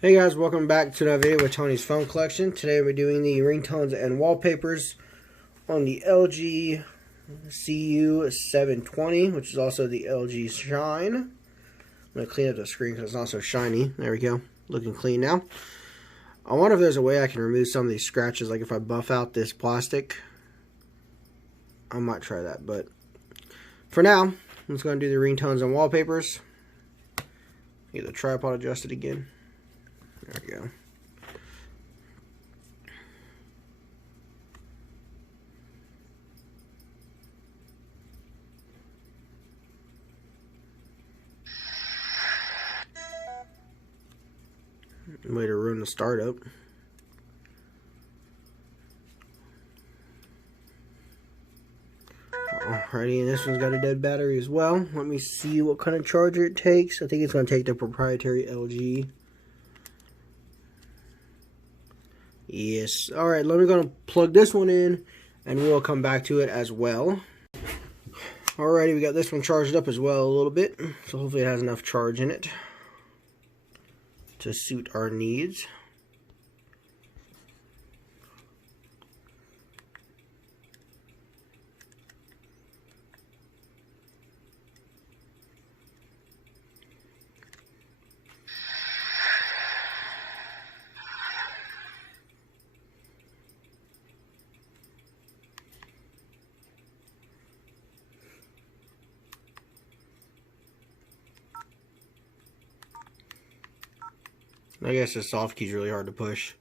Hey guys, welcome back to another video with Tony's phone collection. Today we're doing the ringtones and wallpapers on the LG CU720, which is also the LG Shine. I'm going to clean up the screen because it's not so shiny. There we go, looking clean now. I wonder if there's a way I can remove some of these scratches, like if I buff out this plastic. I might try that, but for now, I'm just going to do the ringtones and wallpapers. Get the tripod adjusted again. There we go. Way to ruin the startup. Alrighty, and this one's got a dead battery as well. Let me see what kind of charger it takes. I think it's going to take the proprietary LG. Yes. Alright, let me go and plug this one in, and we'll come back to it as well. Alrighty, we got this one charged up as well a little bit, so hopefully it has enough charge in it to suit our needs. I guess the soft key is really hard to push.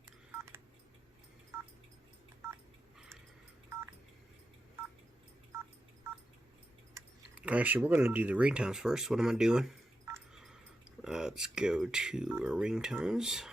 Actually, we're going to do the ringtones first. What am I doing? Let's go to our ringtones.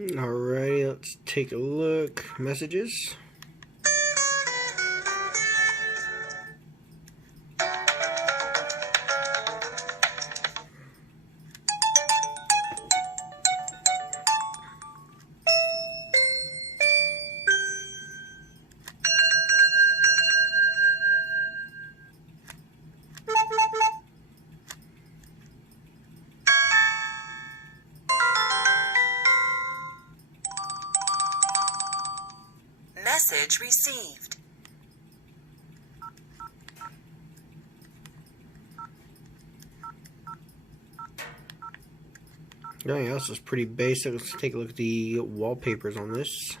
Alrighty, let's take a look. Messages. Message received. Everything else is pretty basic. Let's take a look at the wallpapers on this.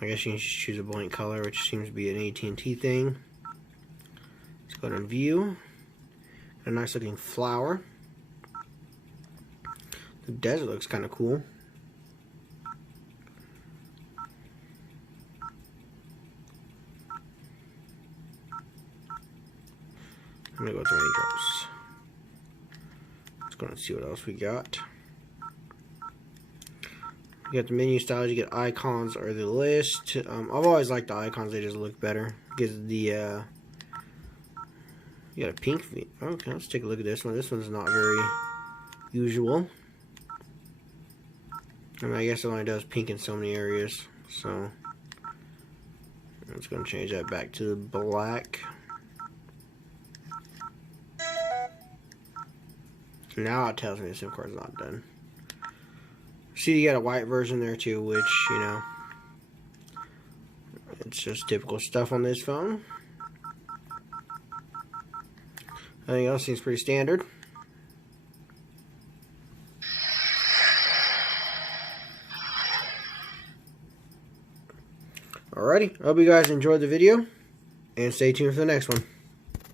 I guess you can just choose a blank color, which seems to be an AT&T thing. Let's go ahead and view. A nice looking flower. The desert looks kind of cool. I'm gonna go with the raindrops. Let's go and see what else we got. You got the menu styles, you get icons or the list. I've always liked the icons, they just look better. Gives the you got a pink. Okay, let's take a look at this one. This one's not very usual. I mean, I guess it only does pink in so many areas. So I'm just going to change that back to black. Now it tells me the SIM card's not done. See, you got a white version there too, which, you know, it's just typical stuff on this phone. Everything else seems pretty standard. Alrighty, I hope you guys enjoyed the video, and stay tuned for the next one.